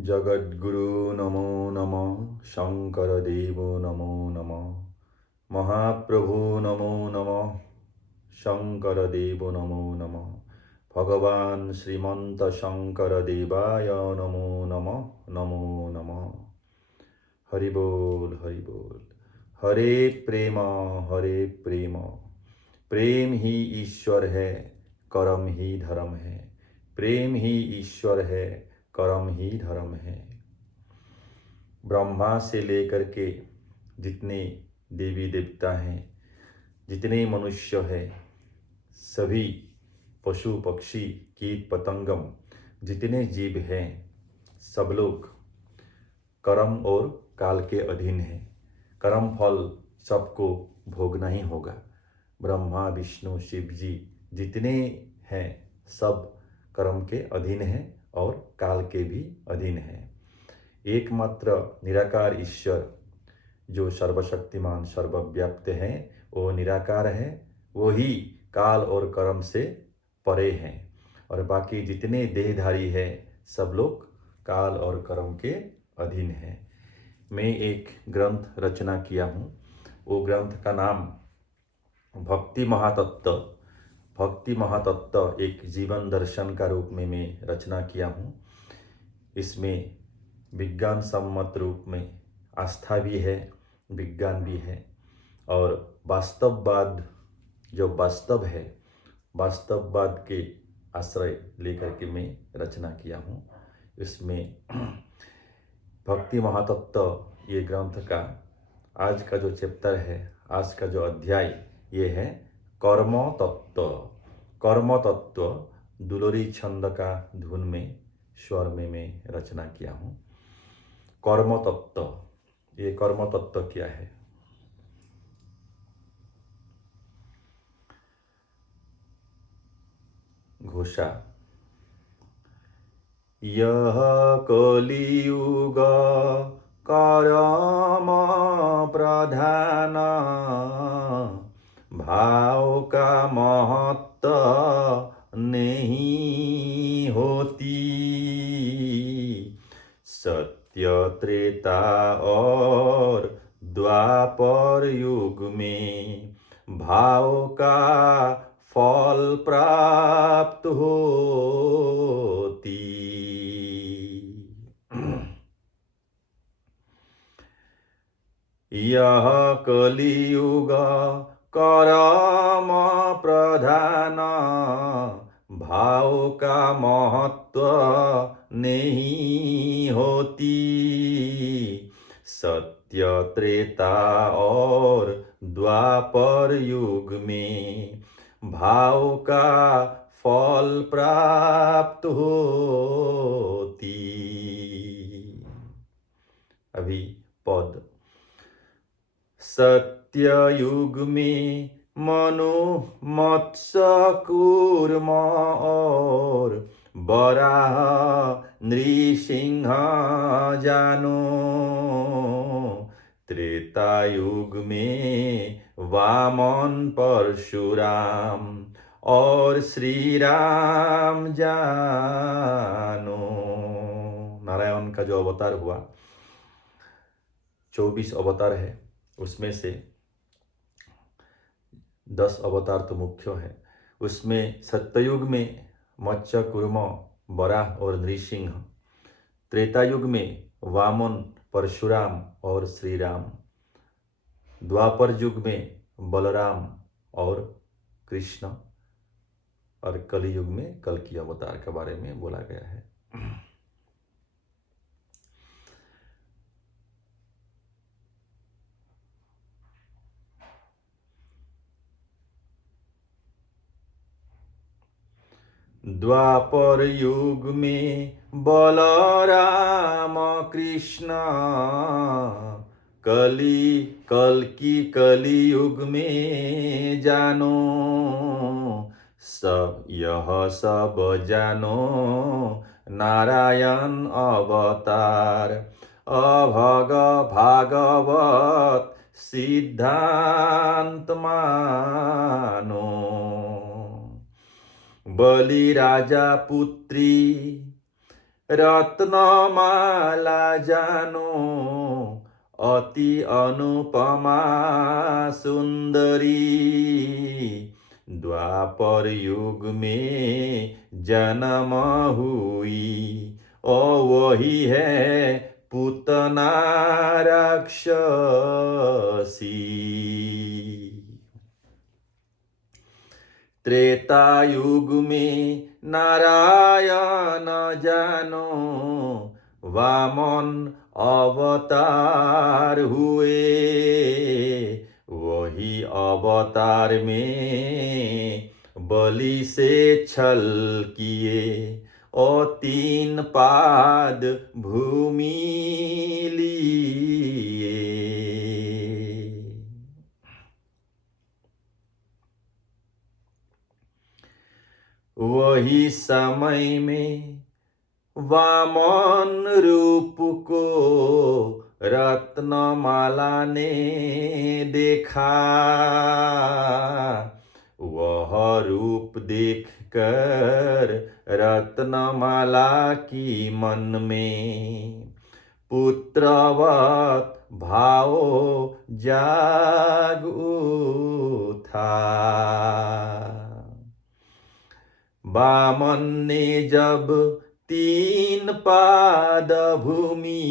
जगद्गुरु नमो नमः, शंकरदेव नमो नमः, महाप्रभु नमो नमः, शंकरदेव नमो नमः, भगवान श्रीमंत शंकरदेवाय नमो नमः, नमो नमः। हरि बोल हरि बोल। हरे प्रेम, हरे प्रेम, प्रेम ही ईश्वर है, कर्म ही धर्म है। प्रेम ही ईश्वर है, कर्म ही धर्म है। ब्रह्मा से लेकर के जितने देवी देवता हैं, जितने मनुष्य हैं, सभी पशु पक्षी कीट पतंगम, जितने जीव हैं, सब लोग कर्म और काल के अधीन हैं। कर्म फल सबको भोगना ही होगा। ब्रह्मा विष्णु शिव जी जितने हैं, सब कर्म के अधीन हैं और काल के भी अधीन हैं। एकमात्र निराकार ईश्वर जो सर्वशक्तिमान सर्वव्याप्त हैं, वो निराकार है। वो ही काल और कर्म से परे हैं। और बाकी जितने देहधारी हैं, सब लोग काल और कर्म के अधीन हैं। मैं एक ग्रंथ रचना किया हूँ। वो ग्रंथ का नाम भक्ति महातत्व। भक्ति महातत्व एक जीवन दर्शन का रूप में मैं रचना किया हूँ। इसमें विज्ञान सम्मत रूप में आस्था भी है, विज्ञान भी है, और वास्तववाद जो वास्तव है, वास्तववाद के आश्रय लेकर के मैं रचना किया हूँ। इसमें भक्ति महातत्व ये ग्रंथ का आज का जो चैप्टर है, आज का जो अध्याय ये है कर्म तत्व। कर्म तत्व दुलोरी छंद का धुन में स्वर में मैं रचना किया हूँ। कर्म तत्व, ये कर्म तत्व क्या है? घोषा। यह कलियुग कर्म प्रधान, भाव का महत्व नहीं होती। सत्य त्रेता और द्वापर युग में भाव का फल प्राप्त होती। यह कलियुग कर्म प्रधान, भाव का महत्व नहीं होती। सत्य त्रेता और द्वापर युग में भाव का फल प्राप्त होती। अभी पद। सत्य युग में मनु मत्स्य कूर्म और बराह नृसिंह जानो। त्रेता युग में वामन परशुराम और श्री राम जानो। नारायण का जो अवतार हुआ, 24 अवतार है, उसमें से 10 अवतार तो मुख्य है। उसमें सत्ययुग में मत्स्य कूर्म बराह और नृसिंह, त्रेता युग में वामन परशुराम और श्री राम, द्वापर युग में बलराम और कृष्ण, और कलि युग में कल की अवतार के बारे में बोला गया है। द्वापर युग में बलराम कृष्ण, कल की कलि युग में जानो। सब यह सब जानो नारायण अवतार, अभग भागवत सिद्धांत मानो। बलि राजा पुत्री रत्नमाला जानो अति अनुपमा सुंदरी। द्वापर युग में जन्म हुई और वही है पूतना राक्षसी। त्रेता युग में नारायण जानो वामन अवतार हुए। वही अवतार में बलि से छल किए और 3 पाद भूमि लिए। वही समय में वामन रूप को रत्नमाला ने देखा। वह रूप देखकर रत्नमाला की मन में पुत्रवत भाव जाग उठा। वामन ने जब 3 पाद भूमि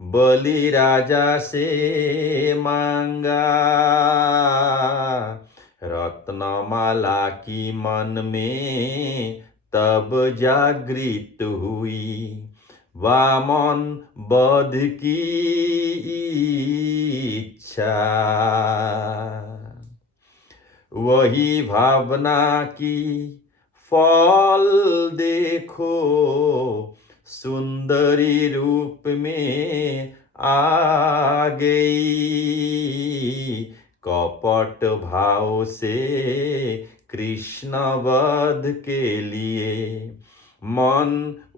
बलि राजा से मांगा। रत्नमाला की मन में तब जागृत हुई वामन वध की इच्छा। वही भावना की फल देखो सुंदरी रूप में आ गई। कपट भाव से कृष्ण वध के लिए मन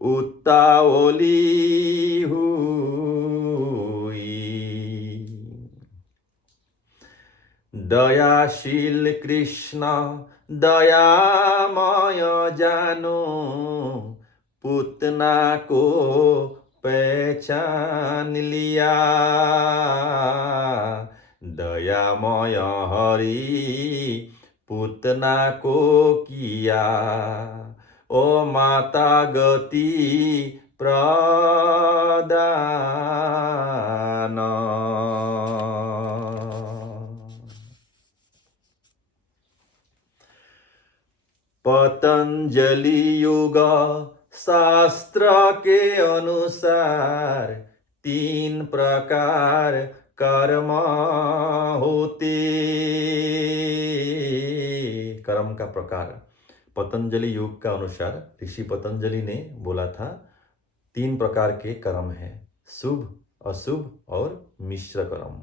उतावली हुई। दयाशील कृष्ण दयामय जानो पूतना को पहचान लिया। दयामय हरि पूतना को किया ओ माता गति प्रदान। पतंजलि योग शास्त्र के अनुसार 3 प्रकार कर्म होते। कर्म का प्रकार पतंजलि योग का अनुसार ऋषि पतंजलि ने बोला था 3 प्रकार के कर्म हैं, शुभ, अशुभ और मिश्र कर्म।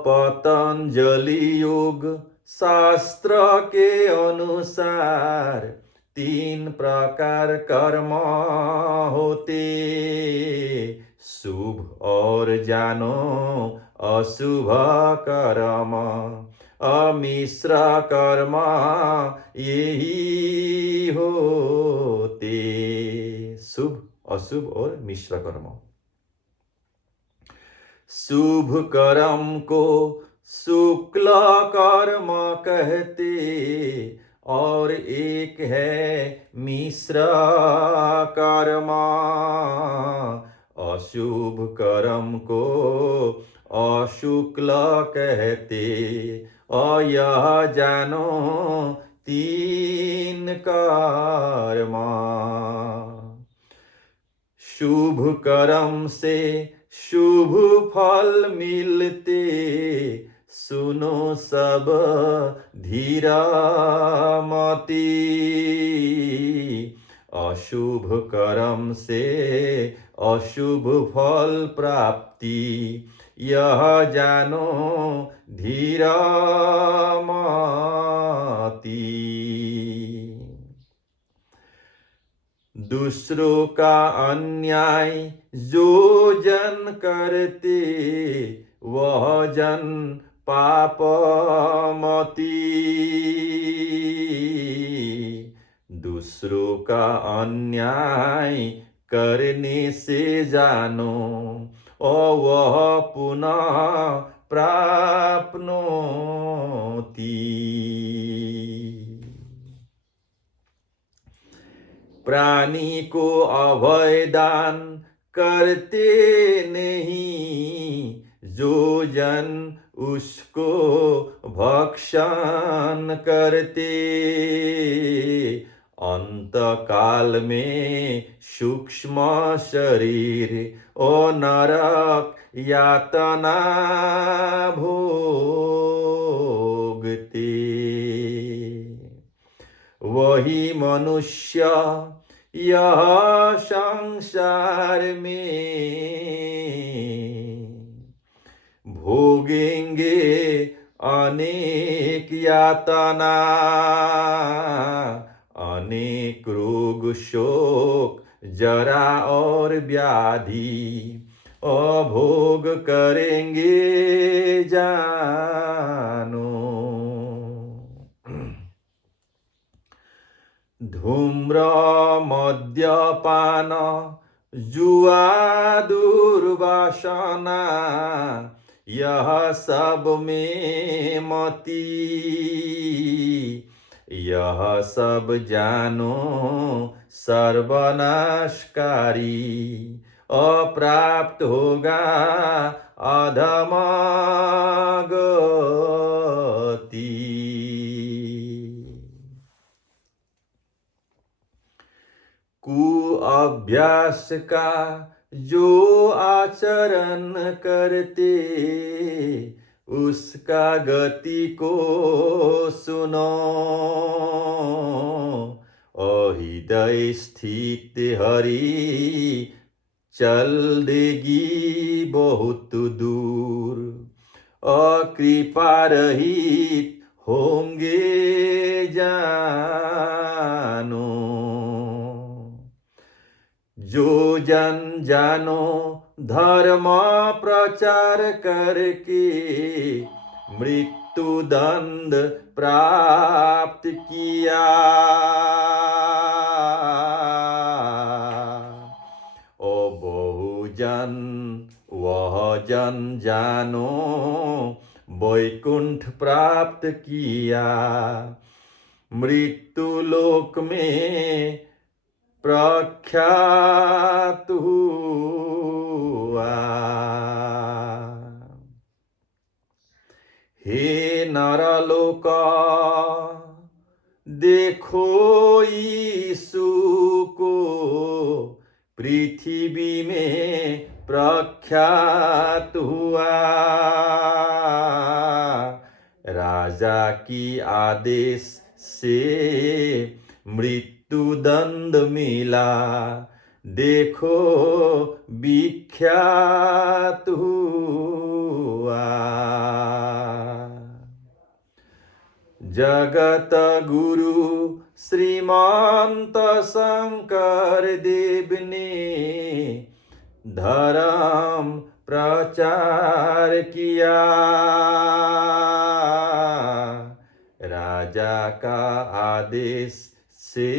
पतंजलि योग शास्त्र के अनुसार 3 प्रकार कर्म होते। शुभ और जानो अशुभ कर्म, अमिश्र कर्म यही होते। शुभ, अशुभ और मिश्र कर्म। शुभ कर्म को शुक्ल कर्म कहते और एक है मिश्र कर्म। अशुभ कर्म को अशुक्ल कहते और यह जानो 3 कर्म। शुभ कर्म से शुभ फल मिलते, सुनो सब धीरा मती। अशुभ कर्म से अशुभ फल प्राप्ति, यह जानो धीरा मती। दूसरों का अन्याय जो जन करते, वह जन पापमती। दूसरों का अन्याय करने से जानो, और वह पुनः प्राप्नोति। प्राणी को अभय दान करते नहीं, जो जन उसको भक्षण करते। अंत काल में सूक्ष्म शरीर और नरक यातना भोगते। वही मनुष्य यह संसार में भोगेंगे अनेक यातना, अनेक रोग शोक जरा और व्याधि, और भोग करेंगे जानो। धूम्र मद्यपान जुआ दुर्वासना, यह सब में मति। यह सब जानो सर्वनाशकारी, अप्राप्त होगा अधम गति। कुअभ्यास का जो आचरण करते, उसका गति को सुनो। हृदय स्थित हरि चल देगी बहुत दूर, कृपा रहित होंगे जानो। जो जन जानो धर्म प्रचार करके, मृत्यु दंड प्राप्त किया। ओ बहुजन वह जन जानो वैकुंठ प्राप्त किया। मृत्यु लोक में प्रख्यात हुआ। हे नरलोक देखो यीशु को, पृथ्वी में प्रख्यात हुआ। राजा की आदेश से मृत्यु दंड मिला, देखो विख्यात हुआ। जगत गुरु श्रीमंत शंकर देव ने धर्म प्रचार किया। राजा का आदेश से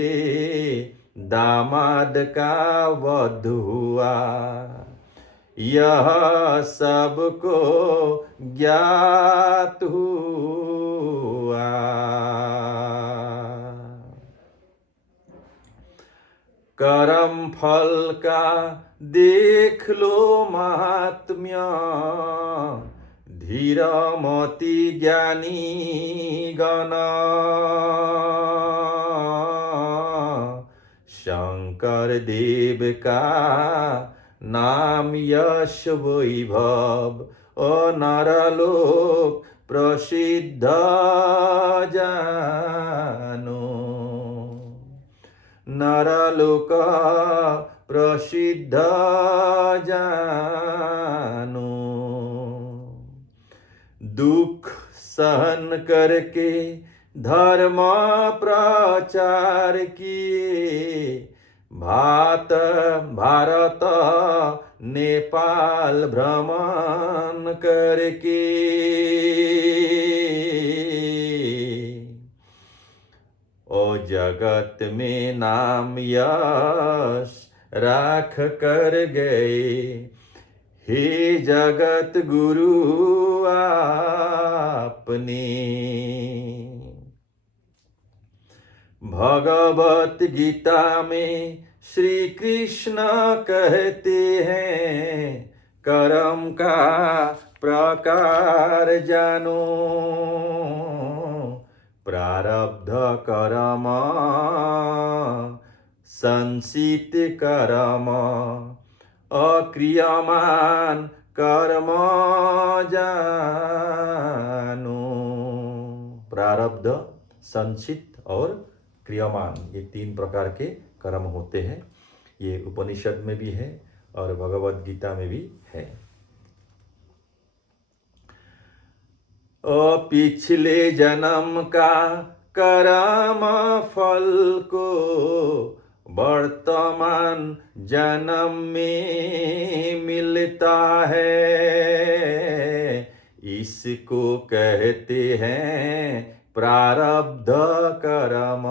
दामाद का वध हुआ, यह सबको ज्ञात हुआ। कर्म फल का देख लो महात्म्य, धीर मति ज्ञानी गण। शंकर देव का नाम यश वैभव, नरलोक प्रसिद्ध जानो। नरलोक प्रसिद्ध जानो। दुख सहन करके धर्म प्रचार किए, भारत नेपाल भ्रमण करके। ओ जगत में नाम यश राख कर गए, हे जगत गुरु आपने। भगवत गीता में श्री कृष्ण कहते हैं, कर्म का प्रकार जानो, प्रारब्ध कर्म संचित कर्म, अक्रियमान कर्म जानो। प्रारब्ध, संचित और क्रियमान, ये 3 प्रकार के कर्म होते हैं। ये उपनिषद में भी है और भगवत गीता में भी है। पिछले जन्म का कर्म फल को वर्तमान जन्म में मिलता है, इसको कहते हैं प्रारब्ध कर्म।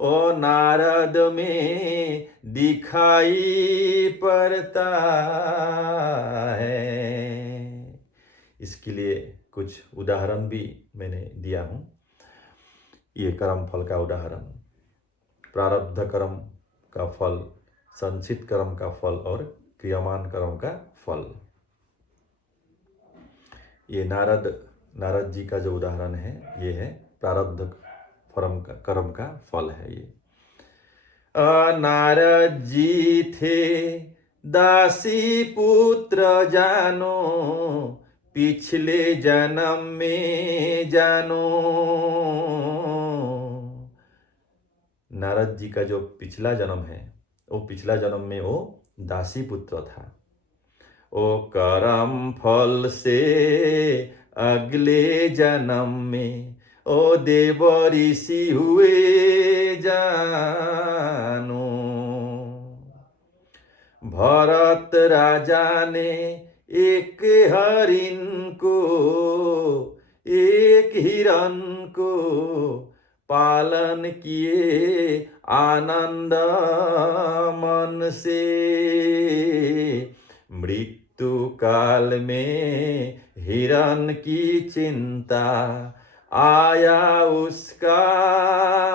ओ नारद में दिखाई पड़ता है। इसके लिए कुछ उदाहरण भी मैंने दिया हूँ। ये कर्म फल का उदाहरण, प्रारब्ध कर्म का फल, संचित कर्म का फल और क्रियमान कर्म का फल। ये नारद जी का जो उदाहरण है, ये है प्रारब्ध कर्म का फल है। ये नारद जी थे दासी पुत्र जानो, पिछले जन्म में जानो। नारद जी का जो पिछला जन्म है, वो पिछला जन्म में वो दासी पुत्र था। ओ कर्म फल से अगले जन्म में ओ देव ऋषि हुए जानो। भरत राजा ने एक हरिण को, एक हिरण को पालन किए आनंद मन से। मृत्यु काल में हिरण की चिंता आया उसका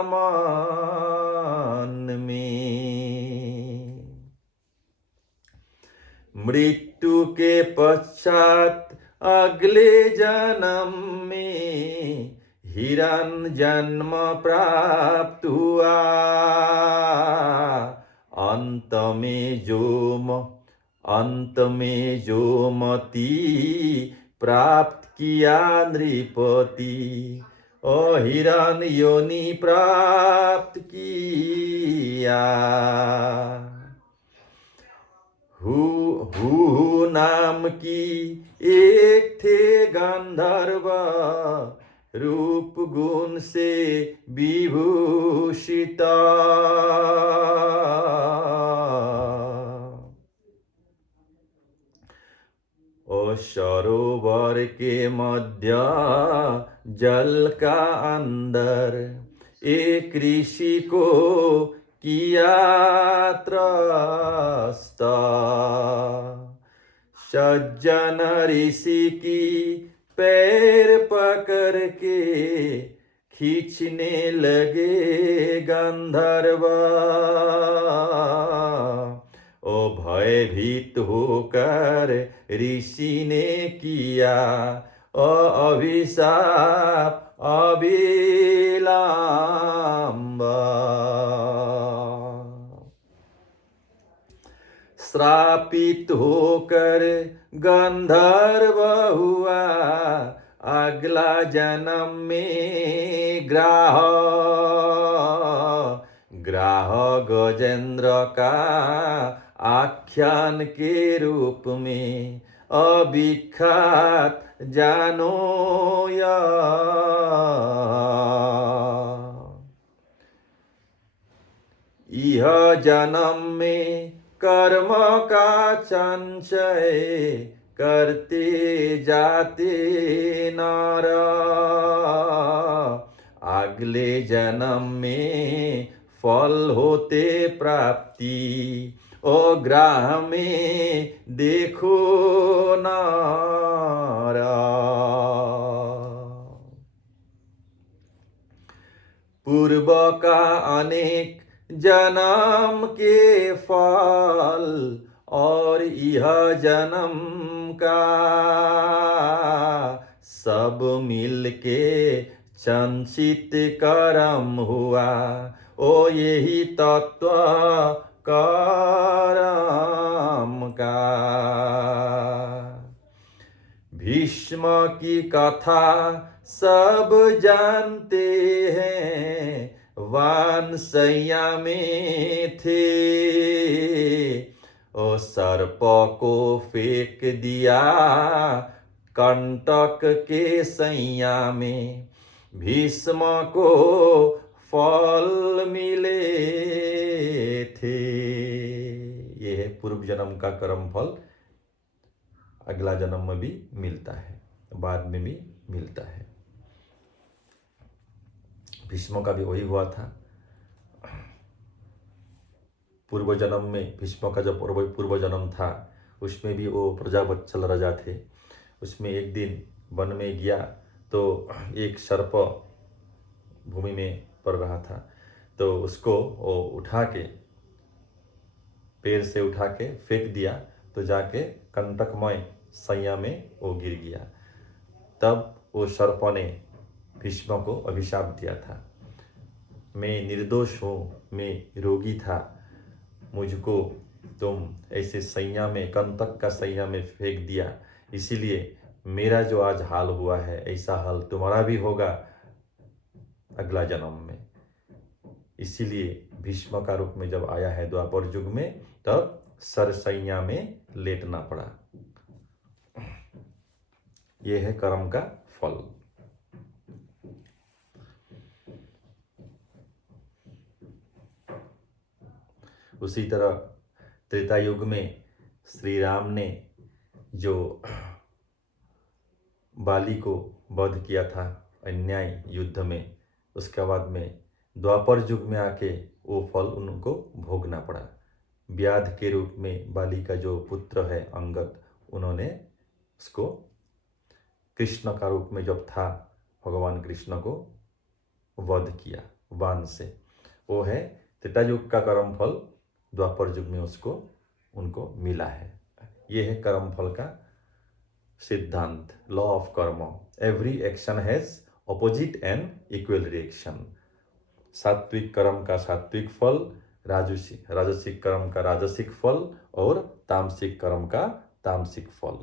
मन में। मृत्यु के पश्चात अगले जन्म में हिरण जन्म प्राप्त हुआ। अंत में जो मति प्राप्त किया नृपति, ओ हिरण योनि प्राप्त किया। हु नाम की एक थे गंधर्व, रूप गुण से विभूषिता। ओ सरोवर के मध्य जल का अंदर एक ऋषि को किया त्रस्त। सज्जन ऋषि की पैर पकड़ के खींचने लगे गंधर्व। ओ भयभीत होकर ऋषि ने किया अभिशाप अविलंब। श्रापित होकर गंधर्व हुआ अगला जन्म में ग्राह गजेंद्र का आख्यान के रूप में अविख्यात जानो या। यह जन्म में कर्म का संचय करते जाते नारा, अगले जन्म में फल होते प्राप्ति। ओ ग्राह में देखो नारा, पूर्व का अनेक जन्म के फल और यह जन्म का सब मिलके संचित कर्म हुआ। ओ यही तत्व कर्म का। भीष्म की कथा सब जानते हैं, वानसैया में थे। ओ सर्प को फेंक दिया कंटक के सैया में, भीष्म को फल मिले थे। ये है पूर्व जन्म का कर्म फल, अगला जन्म में भी मिलता है, बाद में भी मिलता है। भीष्म का भी वही हुआ था। पूर्व जन्म में भीष्म का जब पूर्व जन्म था, उसमें भी वो प्रजावत्सल राजा थे। उसमें एक दिन वन में गया तो एक सर्प भूमि में पड़ रहा था, तो उसको वो उठा के पैर से उठा के फेंक दिया, तो जाके कंटकमय सैया में वो गिर गया। तब वो सर्प ने भीष्म को अभिशाप दिया था, मैं निर्दोष हूँ, मैं रोगी था, मुझको तुम ऐसे सैया में, कंटक का सैया में फेंक दिया, इसीलिए मेरा जो आज हाल हुआ है ऐसा हाल तुम्हारा भी होगा अगला जन्म में। इसीलिए भीष्म का रूप में जब आया है द्वापर युग में, तब सरसैया में लेटना पड़ा। यह है कर्म का फल। उसी तरह त्रेता युग में श्री राम ने जो बाली को वध किया था अन्याय युद्ध में, उसके बाद में द्वापर युग में आके वो फल उनको भोगना पड़ा। व्याध के रूप में बाली का जो पुत्र है अंगद, उन्होंने उसको कृष्ण का रूप में जब था, भगवान कृष्ण को वध किया बाण से। वो है त्रेता युग का कर्म फल, द्वापर युग में उनको मिला है। ये है कर्म फल का सिद्धांत, लॉ ऑफ कर्म। Every action has opposite and equal reaction. सात्विक कर्म का सात्विक फल, राजसिक कर्म का राजसिक फल और तामसिक कर्म का तामसिक फल।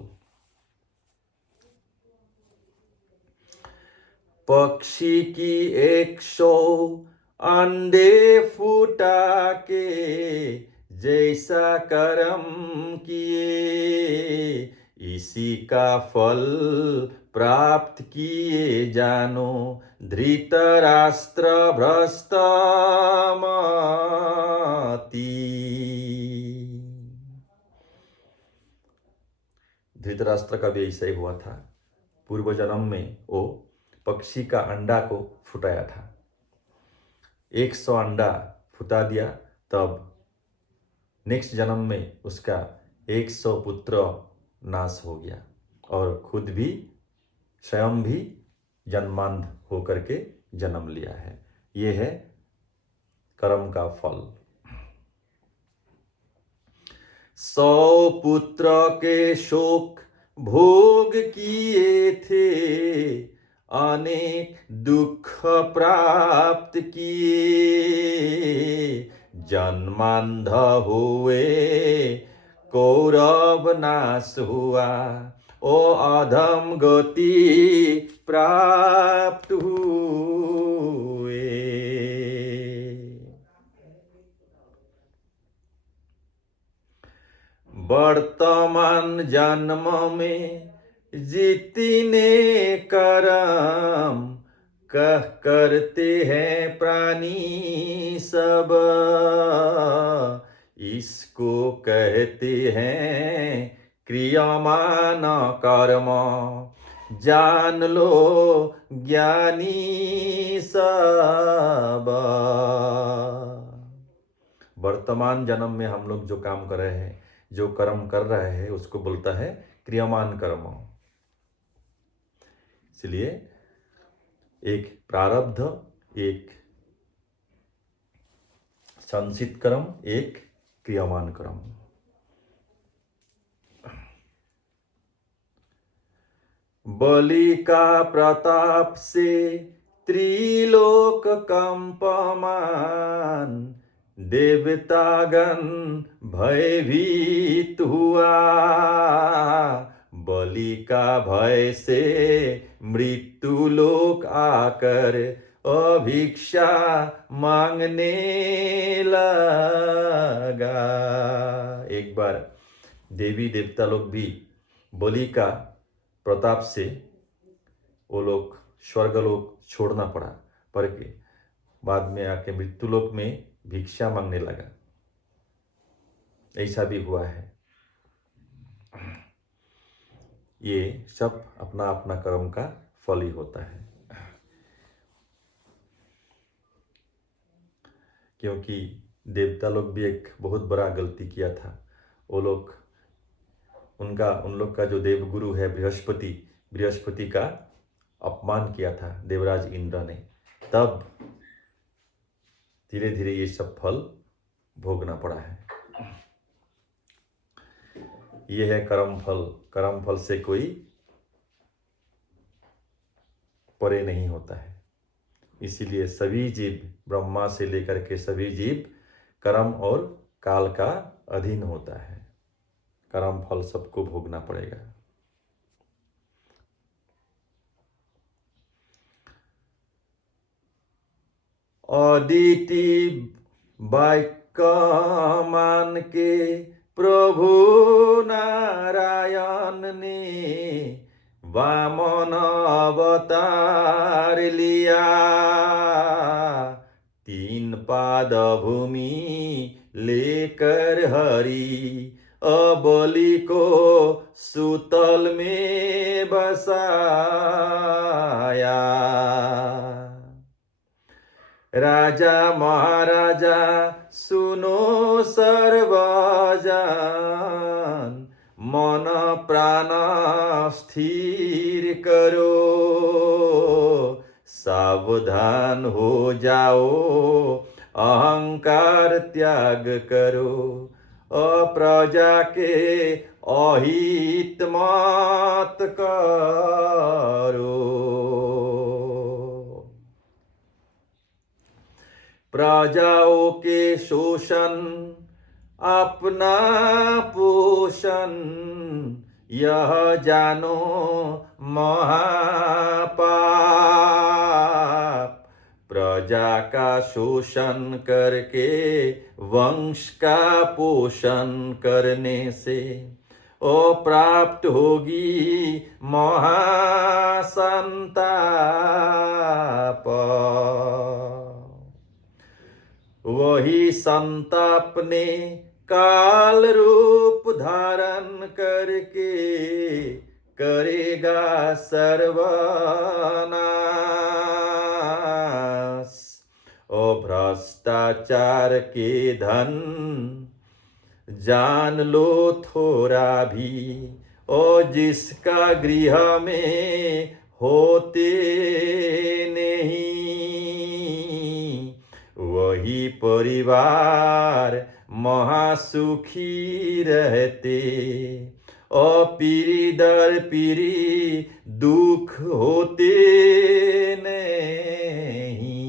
पक्षी की 100 अंडे फूटा के, जैसा कर्म किए इसी का फल प्राप्त किए जानो। धृतराष्ट्र भ्रष्ट मति। धृतराष्ट्र का भी ऐसा ही हुआ था। पूर्व जन्म में वो पक्षी का अंडा को फुटाया था, 100 अंडा फुटा दिया, तब नेक्स्ट जन्म में उसका 100 पुत्र नाश हो गया और खुद भी स्वयं भी जन्मांध होकर के जन्म लिया है। ये है कर्म का फल। 100 पुत्र के शोक भोग किए थे, अनेक दुख प्राप्त किए, जन्मांध हुए कौरव नाश हुआ, ओ अधम गति प्राप्त हुए। वर्तमान जन्म में जितने कर्म कह करते हैं प्राणी सब, इसको कहते हैं क्रियमान कर्म। जान लो ज्ञानी सब। वर्तमान जन्म में हम लोग जो काम कर रहे हैं, जो कर्म कर रहे हैं, उसको बोलता है क्रियमान कर्म। इसलिए एक प्रारब्ध, एक संचित कर्म, एक क्रियमान कर्म। बलि का प्रताप से त्रिलोक कंपमान, देवतागण भयभीत हुआ। बलि का भय से मृत्यु लोक आकर अभिक्षा मांगने लगा। एक बार देवी देवता लोग भी बलि का प्रताप से वो लोग स्वर्गलोक छोड़ना पड़ा, पर के बाद में आके मृत्युलोक में भिक्षा मांगने लगा। ऐसा भी हुआ है। ये सब अपना अपना कर्म का फल ही होता है। क्योंकि देवता लोग भी एक बहुत बड़ा गलती किया था। वो लोग उन लोग का जो देवगुरु है बृहस्पति का अपमान किया था देवराज इंद्र ने। तब धीरे धीरे ये सब फल भोगना पड़ा है। ये है कर्म फल। कर्म फल से कोई परे नहीं होता है। इसीलिए सभी जीव, ब्रह्मा से लेकर के सभी जीव कर्म और काल का अधीन होता है। कर्म फल सबको भोगना पड़ेगा। अदिति वाक्य मान के प्रभु नारायण ने वामन अवतार लिया। 3 पाद भूमि लेकर हरि बलि को सुतल में बसाया। राजा महाराजा सुनो सर्वजन, मन प्राण स्थिर करो। सावधान हो जाओ, अहंकार त्याग करो। प्रजा के अहित मत करो। प्रजाओं के शोषण अपना पोषण, यह जानो महापाप। प्रजा का शोषण करके वंश का पोषण करने से प्राप्त होगी महासंताप। वही संताप ने काल रूप धारण करके करेगा सर्वनाश। भ्रष्टाचार के धन जान लो थोड़ा भी, जिसका गृह में होते नहीं, वही परिवार महासुखी रहते। पीढ़ी दर पीढ़ी दुख होते नहीं।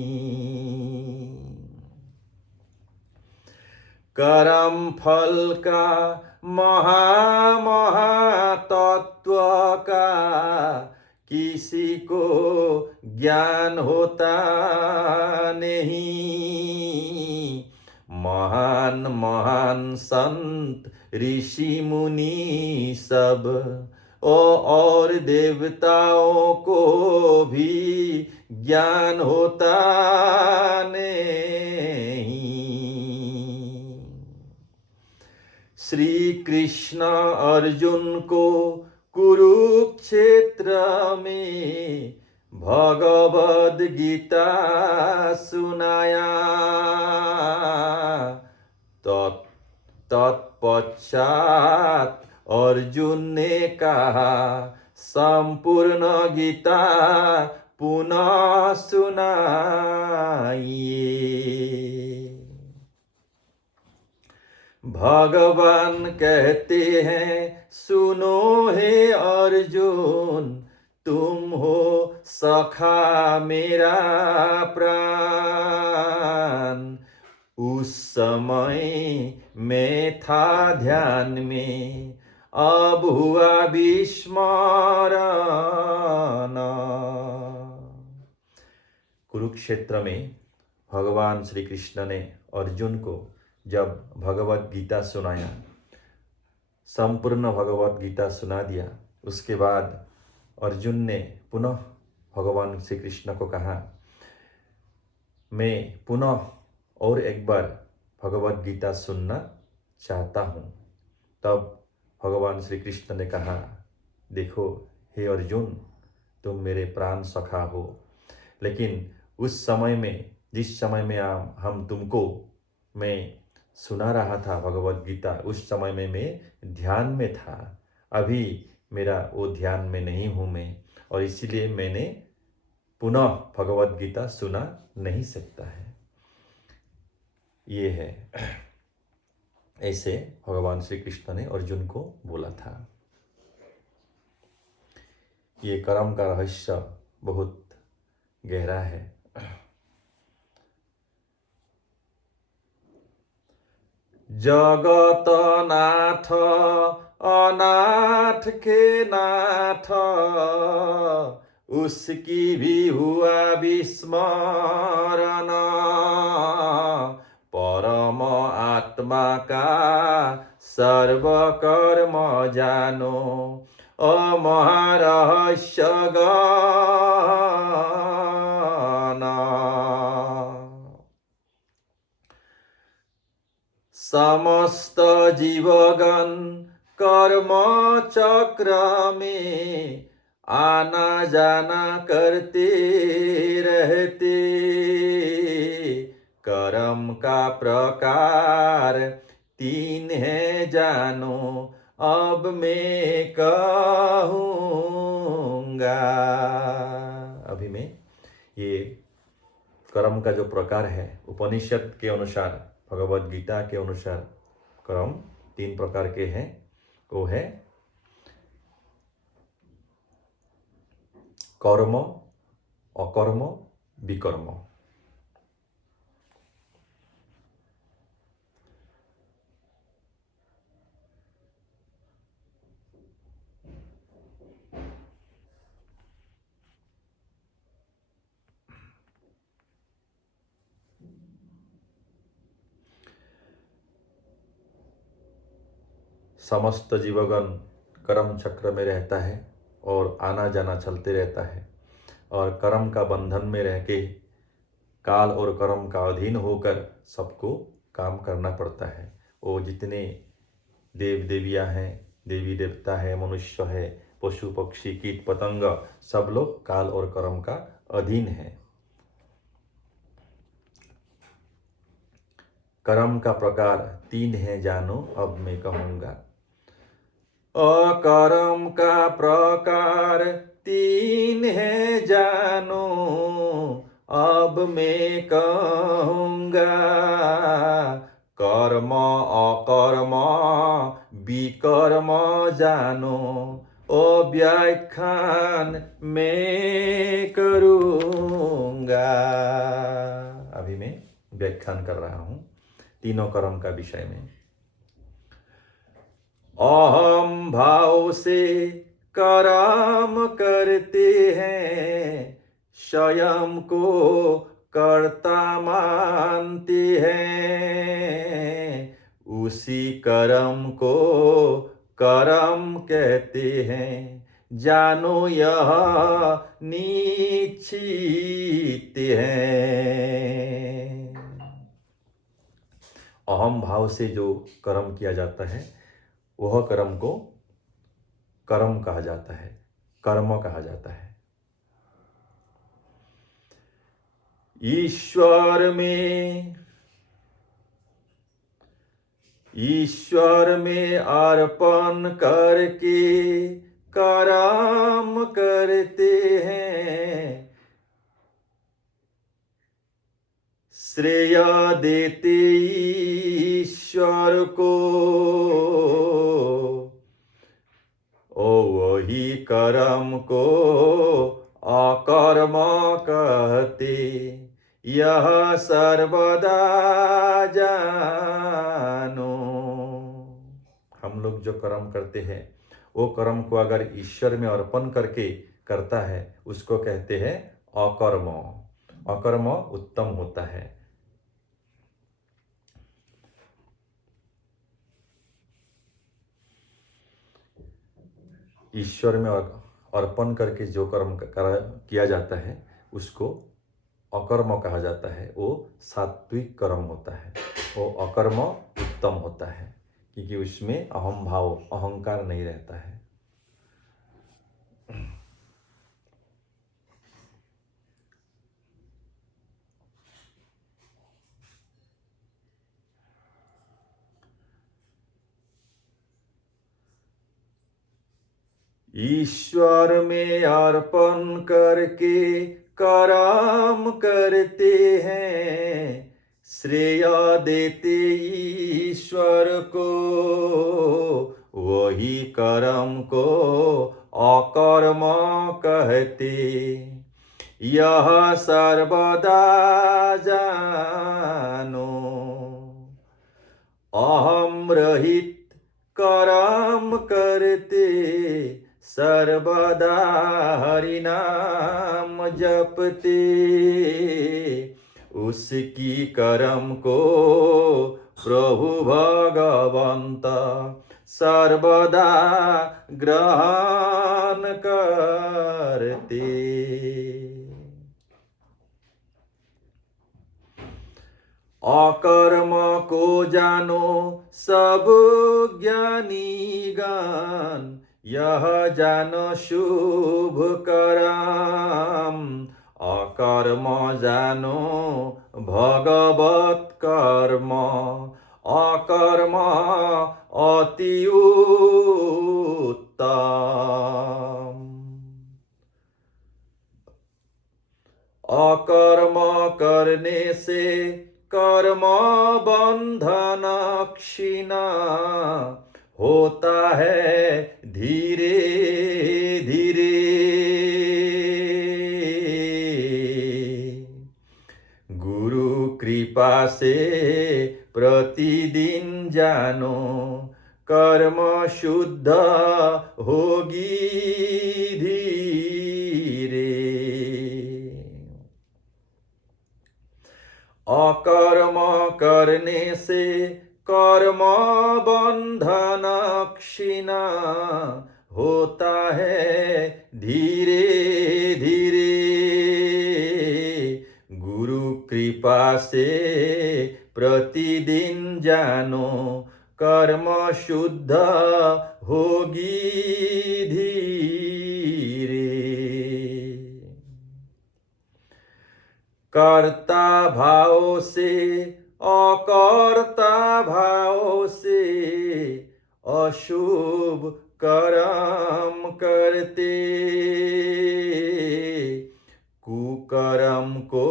कर्म फल का महातत्व का किसी को ज्ञान होता नहीं। महान महान संत ऋषि मुनि सब और देवताओं को भी ज्ञान होता नहीं। श्री कृष्ण अर्जुन को कुरुक्षेत्र में भगवद गीता सुनाया। तत्पश्चात अर्जुन ने कहा, संपूर्ण गीता पुनः सुनाइए। भगवान कहते हैं, सुनो हे अर्जुन, तुम हो सखा मेरा प्राण। उस समय मैं था ध्यान में, अब हुआ विस्मरण। कुरुक्षेत्र में भगवान श्री कृष्ण ने अर्जुन को जब भगवत गीता सुनाया, संपूर्ण भगवत गीता सुना दिया, उसके बाद अर्जुन ने पुनः भगवान श्री कृष्ण को कहा, मैं पुनः और एक बार भगवत गीता सुनना चाहता हूँ। तब भगवान श्री कृष्ण ने कहा, देखो हे अर्जुन, तुम मेरे प्राण सखा हो, लेकिन उस समय में, जिस समय में हम तुमको मैं सुना रहा था भगवत गीता, उस समय में मैं ध्यान में था। अभी मेरा वो ध्यान में नहीं हूँ मैं, और इसीलिए मैंने पुनः भगवत गीता सुना नहीं सकता है। ये है, ऐसे भगवान श्री कृष्ण ने अर्जुन को बोला था। ये कर्म का रहस्य बहुत गहरा है। जगत नाथ अनाथ के नाथ, उसकी भी हुआ विस्मरण। परम आत्मा का सर्व कर्म जानो, अमहारहस्य गण। समस्त जीवगण कर्म चक्र में आना जाना करते रहते। कर्म का प्रकार 3 है जानो, अब मैं कहूँगा। अभी मैं ये कर्म का जो प्रकार है, उपनिषद के अनुसार, भगवद गीता के अनुसार कर्म 3 प्रकार के हैं। वो है कर्म, अकर्म, विकर्म। समस्त जीवगण कर्म चक्र में रहता है और आना जाना चलते रहता है, और कर्म का बंधन में रह के काल और कर्म का अधीन होकर सबको काम करना पड़ता है। वो जितने देव देवियाँ हैं, देवी देवता है, मनुष्य है, पशु पक्षी कीट पतंग, सब लोग काल और कर्म का अधीन है। कर्म का प्रकार 3 है जानो, अब मैं कहूँगा। अकर्म का प्रकार 3 है जानो, अब मैं कहूँगा। कर्म अकर्म विकर्म जानो, ओ व्याख्यान मैं करूँगा। अभी मैं व्याख्यान कर रहा हूँ तीनों कर्म का विषय में। अहम भाव से कर्म करते हैं, स्वयं को कर्ता मानते हैं। उसी कर्म को कर्म कहते हैं, जानो यह निश्चित है। अहम भाव से जो कर्म किया जाता है, वह कर्म को कर्म कहा जाता है, कर्म कहा जाता है। ईश्वर में अर्पण करके कर्म करते हैं, श्रेय देते ईश्वर को, ओ वही कर्म को अकर्म कहते, यह सर्वदा जानो। हम लोग जो कर्म करते हैं वो कर्म को अगर ईश्वर में अर्पण करके करता है उसको कहते हैं अकर्म। अकर्म उत्तम होता है। ईश्वर में अर्पण करके जो कर्म किया जाता है उसको अकर्म कहा जाता है, वो सात्विक कर्म होता है, वो अकर्म उत्तम होता है, क्योंकि उसमें अहम भाव, अहंकार नहीं रहता है। ईश्वर में अर्पण करके कर्म करते हैं, श्रेय देते ईश्वर को, वही कर्म को अकर्म कहते, यह सर्वदा जानो। अहम रहित कर्म करते, सर्वदा हरि नाम जपते, उसकी कर्म को प्रभु भगवंत सर्वदा ग्रहण करते। अकर्म को जानो सब ज्ञानीगण, यह जानो शुभ कर्म, अकर्म जानो भगवत कर्म, अकर्म अति उत्तम। अकर्म करने से कर्म बंधन क्षीण होता है धीरे धीरे, गुरु कृपा से प्रतिदिन जानो, कर्म शुद्ध होगी धीरे। अकर्म करने से कर्म बंधन क्षीण होता है धीरे धीरे, गुरु कृपा से प्रतिदिन जानो, कर्म शुद्ध होगी धीरे। कर्ता भाव से अकर्ता भाव से अशुभ कर्म करते, कुकर्म को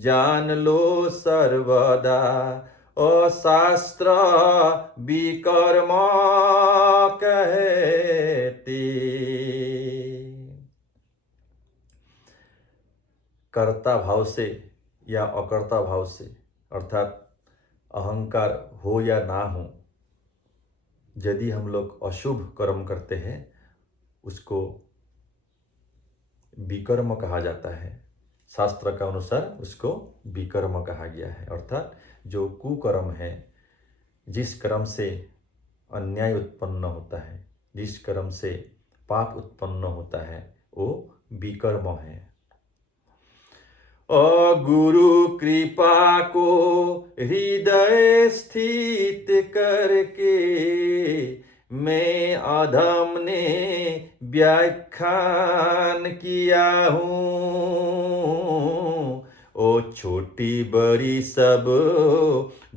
जान लो सर्वदा, अशास्त्र विकर्म कहते। कर्ता भाव से या अकर्ता भाव से, अर्थात अहंकार हो या ना हो, यदि हम लोग अशुभ कर्म करते हैं उसको विकर्म कहा जाता है। शास्त्र के अनुसार उसको विकर्म कहा गया है, अर्थात जो कुकर्म है, जिस कर्म से अन्याय उत्पन्न होता है, जिस कर्म से पाप उत्पन्न होता है, वो विकर्म है। गुरु कृपा को हृदय स्थित करके मैं अधम ने व्याख्यान किया हूँ। ओ छोटी बड़ी सब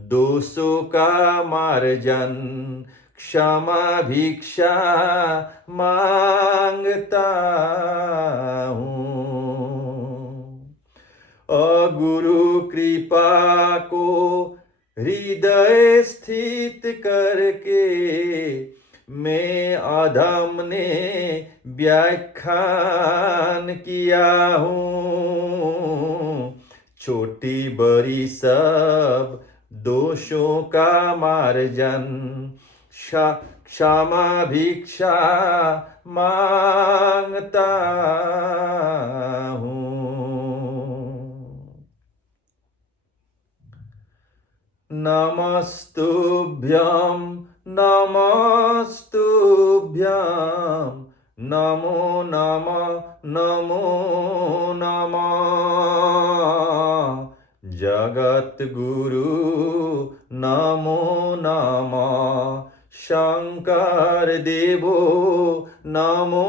दोषों का मार्जन, क्षमा भिक्षा मांगता हूँ। गुरु कृपा को हृदय स्थित करके मैं अधम ने व्याख्यान किया हूँ। छोटी बड़ी सब दोषों का मार्जन, क्षमा भिक्षा मांगता हूँ। नमस्तुभ्यं नमस्तुभ्यं नमो नमः नमो नमः। जगद्गुरु नमो नमः, शंकर देवो नमो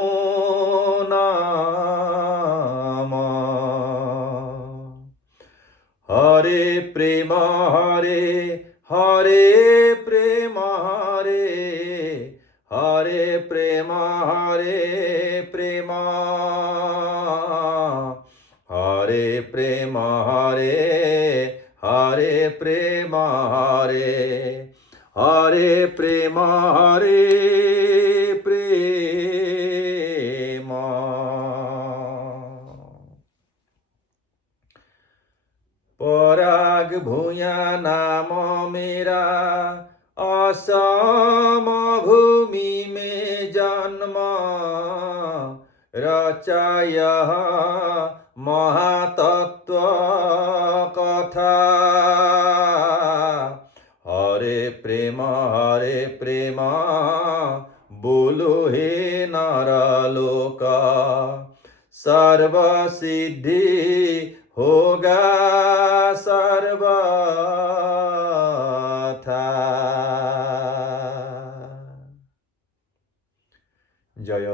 नमः। हरे प्रेम हरे हरे प्रेम हरे हरे प्रेम हरे प्रेम हरे प्रेम हरे हरे प्रेम हरे हरे प्रेम हरे प्रेम। पराग भूया नाम मेरा, असम भूमि में जन्म, रचाय महातत्व कथा। हरे प्रेम बोलो हे नरलोका, सर्व सिद्धि होगा सर्वथा। जय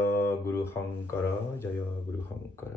गुरु शंकर, जय गुरु शंकर।